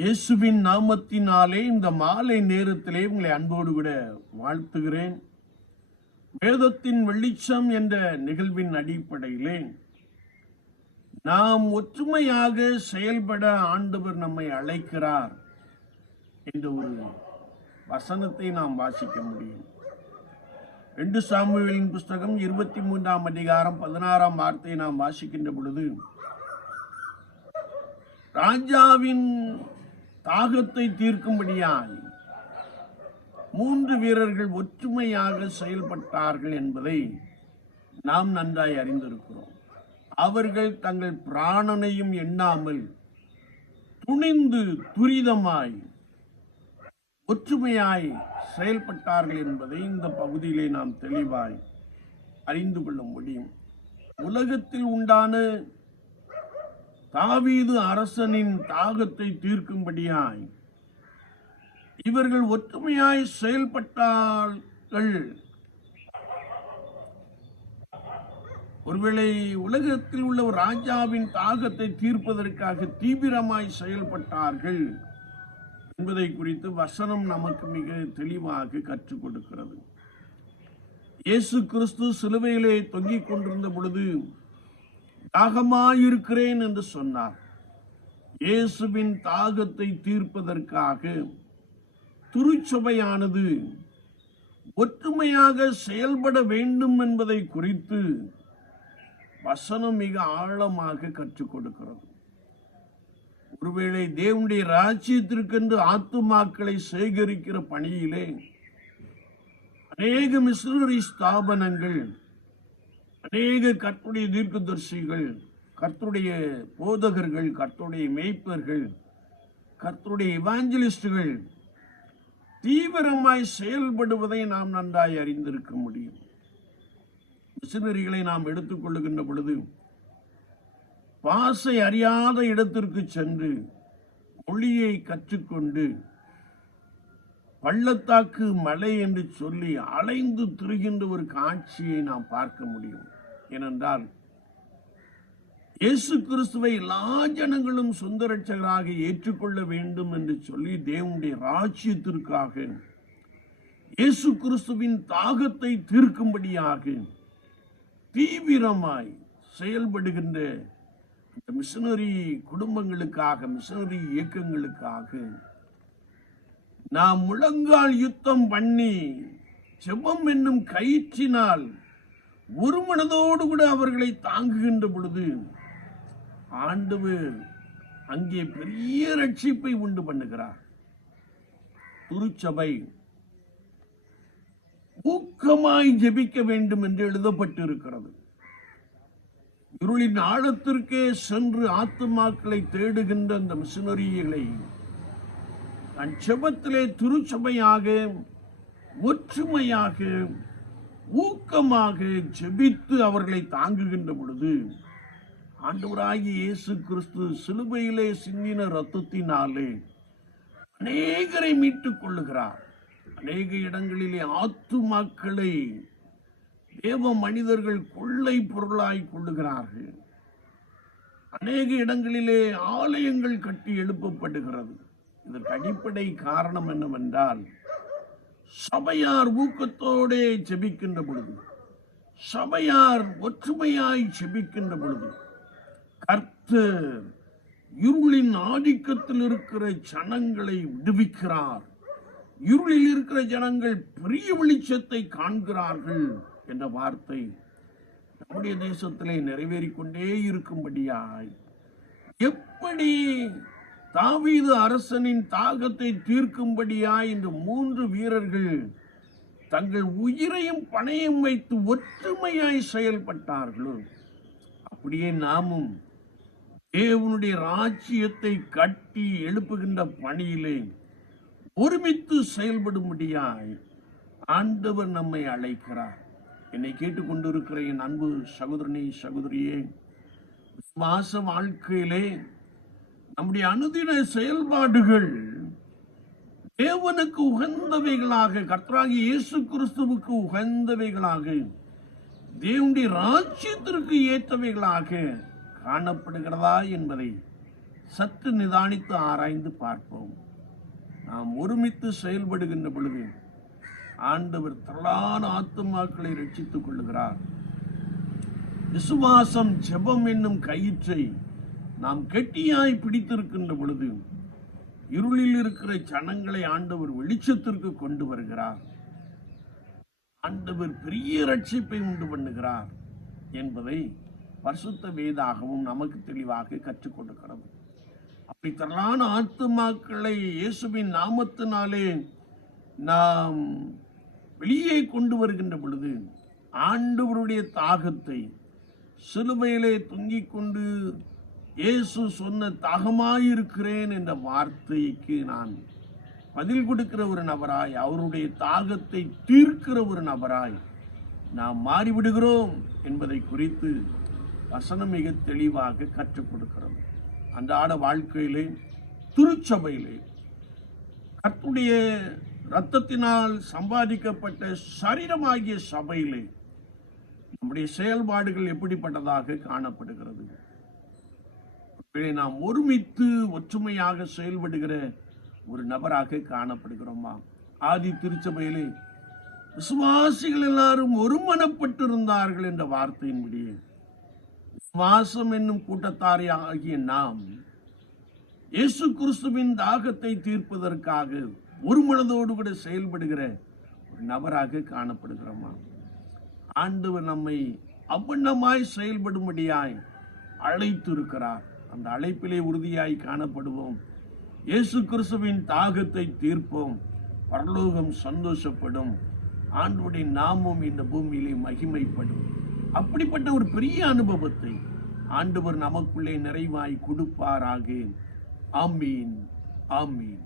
இயேசுவின் நாமத்தினாலே இந்த மாலை நேரத்திலே உங்களை அன்போடு கூட வாழ்த்துகிறேன். வேதத்தின் வெளிச்சம் என்ற நிகழ்வின் அடிப்படையிலே நாம் ஒற்றுமையாக செயல்பட ஆண்டவர் நம்மை அழைக்கிறார் என்ற ஒரு வசனத்தை நாம் வாசிக்க முடியும். ரெண்டு சாமுவேலின் புஸ்தகம் இருபத்தி மூன்றாம் அதிகாரம் பதினாறாம் வார்த்தையை நாம் வாசிக்கின்ற பொழுது ராஜாவின் தாகத்தை தீர்க்கும்படியாய் மூன்று வீரர்கள் ஒற்றுமையாக செயல்பட்டார்கள் என்பதை நாம் நன்றாய் அறிந்திருக்கிறோம். அவர்கள் தங்கள் பிராணனையும் எண்ணாமல் துணிந்து துரிதமாய் ஒற்றுமையாய் செயல்பட்டார்கள் என்பதை இந்த பகுதியிலே நாம் தெளிவாய் அறிந்து கொள்ள முடியும். உலகத்தில் உண்டான தாவீது அரசனின் தாகத்தை தீர்க்கும்படியாய் இவர்கள் ஒற்றுமையாய் செயல்பட்டார்கள். ஒருவேளை உலகத்தில் உள்ள ஒரு ராஜாவின் தாகத்தை தீர்ப்பதற்காக தீவிரமாய் செயல்பட்டார்கள் என்பதை குறித்து வசனம் நமக்கு மிக தெளிவாக கற்றுக் கொடுக்கிறது. இயேசு கிறிஸ்து சிலுவையிலே தொங்கிக் கொண்டிருந்த பொழுது தாகமாயிருக்கிறேன் என்று சொன்னார். இயேசுவின் தாகத்தை தீர்ப்பதற்காக திருச்சபையானது ஒற்றுமையாக செயல்பட வேண்டும் என்பதை குறித்து வசனம் மிக ஆழமாக கற்றுக் கொடுக்கிறது. ஒருவேளை தேவனுடைய ராஜ்யத்திற்கென்று ஆத்துமாக்களை சேகரிக்கிற பணியிலே அநேக மிஷனரி ஸ்தாபனங்கள் அநேக கர்த்துடைய தீர்க்கதர்சிகள் கர்த்தருடைய போதகர்கள் கர்த்தருடைய மேய்ப்பர்கள் கர்த்தருடைய இவாஞ்சலிஸ்டுகள் தீவிரமாய் செயல்படுவதை நாம் நன்றாய் அறிந்திருக்க முடியும். மிஷினரிகளை நாம் எடுத்துக்கொள்ளுகின்ற பொழுது பாசை அறியாத இடத்திற்கு சென்று மொழியை கற்றுக்கொண்டு பள்ளத்தாக்கு மலை என்று சொல்லி அலைந்து திரிகின்ற ஒரு காட்சியை நாம் பார்க்க முடியும். ஏனென்றால் இயேசு கிறிஸ்துவை எல்லா ஜனங்களும் சுந்தரட்சகராக ஏற்றுக்கொள்ள வேண்டும் என்று சொல்லி தேவனுடைய ராஜ்யத்திற்காக இயேசு கிறிஸ்துவின் தாகத்தை தீர்க்கும்படியாக தீவிரமாய் செயல்படுகின்ற இந்த மிஷனரி குடும்பங்களுக்காக மிஷனரி இயக்கங்களுக்காக நாம் முழங்கால் யுத்தம் பண்ணி செபம் என்னும் கயிற்றினால் ஒரு மனதோடு கூட அவர்களை தாங்குகின்ற பொழுது ஆண்டவர் அங்கே பெரிய ரட்சிப்பை உண்டு பண்ணுகிறார். துருச்சபை ஊக்கமாய் ஜெபிக்க வேண்டும் என்று எழுதப்பட்டிருக்கிறது. இருளின் ஆழத்திற்கே சென்று ஆத்துமாக்களை தேடுகின்ற அந்த மிஷினரிகளை நான் செபத்திலே திருச்சபையாக ஒற்றுமையாக ஊக்கமாக ஜெபித்து அவர்களை தாங்குகின்ற பொழுது ஆண்டவராகி இயேசு கிறிஸ்து சிலுவையிலே சிந்தின ரத்தத்தினாலே அநேகரை மீட்டுக் கொள்ளுகிறார். அநேக இடங்களிலே ஆத்துமாக்களை தேவ மனிதர்கள் கொள்ளை பொருளாய் கொள்ளுகிறார்கள். அநேக இடங்களிலே ஆலயங்கள் கட்டி எழுப்பப்படுகிறது. இதற்கு அடிப்படை காரணம் என்னவென்றால் சபையார் ஊக்கத்தோடே செபிக்கின்ற பொழுது சபையார் ஒற்றுமையாய் செபிக்கின்ற பொழுது கர்த்தர் இருளின் ஆதிக்கத்தில் இருக்கிற ஜனங்களை விடுவிக்கிறார். இருளில் இருக்கிற ஜனங்கள் பெரிய வெளிச்சத்தை காண்கிறார்கள் என்ற வார்த்தை நம்முடைய தேசத்திலே நிறைவேறிக்கொண்டே இருக்கும்படியாய் எப்படி தாவீது அரசனின் தாகத்தை தீர்க்கும்படியாய் இந்த மூன்று வீரர்கள் தங்கள் உயிரையும் பணையும் வைத்து ஒற்றுமையாய் செயல்பட்டார்களோ? அப்படியே நாமும் தேவனுடைய ராஜ்யத்தை கட்டி எழுப்புகின்ற பணியிலே ஒருமித்து செயல்படும்படியாய் ஆண்டவர் நம்மை அழைக்கிறார். என்னை கேட்டுக்கொண்டிருக்கிற என் அன்பு சகோதரனே சகோதரியே விசுவாச வாழ்க்கையிலே நம்முடைய அனுதின செயல்பாடுகள் தேவனுக்கு உகந்தவைகளாக கர்த்தராகி இயேசு கிறிஸ்துவுக்கு உகந்தவைகளாக தேவனுடைய ராஜ்யத்திற்கு ஏற்றவைகளாக காணப்படுகிறதா என்பதை சற்று நிதானித்து ஆராய்ந்து பார்ப்போம். நாம் ஒருமித்து செயல்படுகின்ற பொழுது ஆண்டவர் திரளான ஆத்துமாக்களை ரட்சித்துக் கொள்ளுகிறார். விசுவாசம் ஜெபம் என்னும் கயிற்றை நாம் கெட்டியாய் பிடித்திருக்கின்ற பொழுது இருளில் இருக்கிற ஜனங்களை ஆண்டவர் வெளிச்சத்திற்கு கொண்டு வருகிறார். ஆண்டவர் பெரிய ரட்சிப்பை உண்டு பண்ணுகிறார் என்பதை பரிசுத்த வேதாகவும் நமக்கு தெளிவாக கற்றுக் கொடுக்கிறது. அப்படி திரளான ஆத்துமாக்களை இயேசுவின் நாமத்தினாலே நாம் வெளியே கொண்டு வருகின்ற பொழுது ஆண்டவருடைய தாகத்தை சிலுவையிலே தொங்கிக் கொண்டு இயேசு சொன்ன தாகமாயிருக்கிறேன் என்ற வார்த்தைக்கு நான் பதில் கொடுக்கிற ஒரு நபராய் அவருடைய தாகத்தை தீர்க்கிற ஒரு நபராய் நாம் மாறிவிடுகிறோம் என்பதை குறித்து வசனம் மிக தெளிவாக கற்றுக் கொடுக்கிறது. அன்றாட வாழ்க்கையிலே திருச்சபையிலே கர்த்துடைய இரத்தத்தினால் சம்பாதிக்கப்பட்ட சரீரமாகிய சபையிலே நம்முடைய செயல்பாடுகள் எப்படிப்பட்டதாக காணப்படுகிறது? நாம் ஒருமித்து ஒற்றுமையாக செயல்படுகிற ஒரு நபராக காணப்படுகிறோமா? ஆதி திருச்சபையிலே விசுவாசிகள் எல்லாரும் ஒருமனப்பட்டிருந்தார்கள் என்ற வார்த்தையின்படியே விசுவாசம் என்னும் கூட்டத்தாரே ஆகிய நாம் இயேசு கிறிஸ்துவின் தாகத்தை தீர்ப்பதற்காக ஒரு மனதோடு கூட செயல்படுகிற ஒரு நபராக காணப்படுகிறோமா? ஆண்டவர் நம்மை அவ்வண்ணமாய் செயல்படும்படியாய் அழைத்து இருக்கிறார் அந்த அழைப்பிலே உறுதியாய் காணப்படுவோம். இயேசு கிறிஸ்துவின் தாகத்தை தீர்ப்போம். பரலோகம் சந்தோஷப்படும். ஆண்டுடைய நாமும் இந்த பூமியிலே மகிமைப்படும். அப்படிப்பட்ட ஒரு பெரிய அனுபவத்தை ஆண்டவர் நமக்குள்ளே நிறைவாய் கொடுப்பாராக. ஆமீன். ஆமீன்.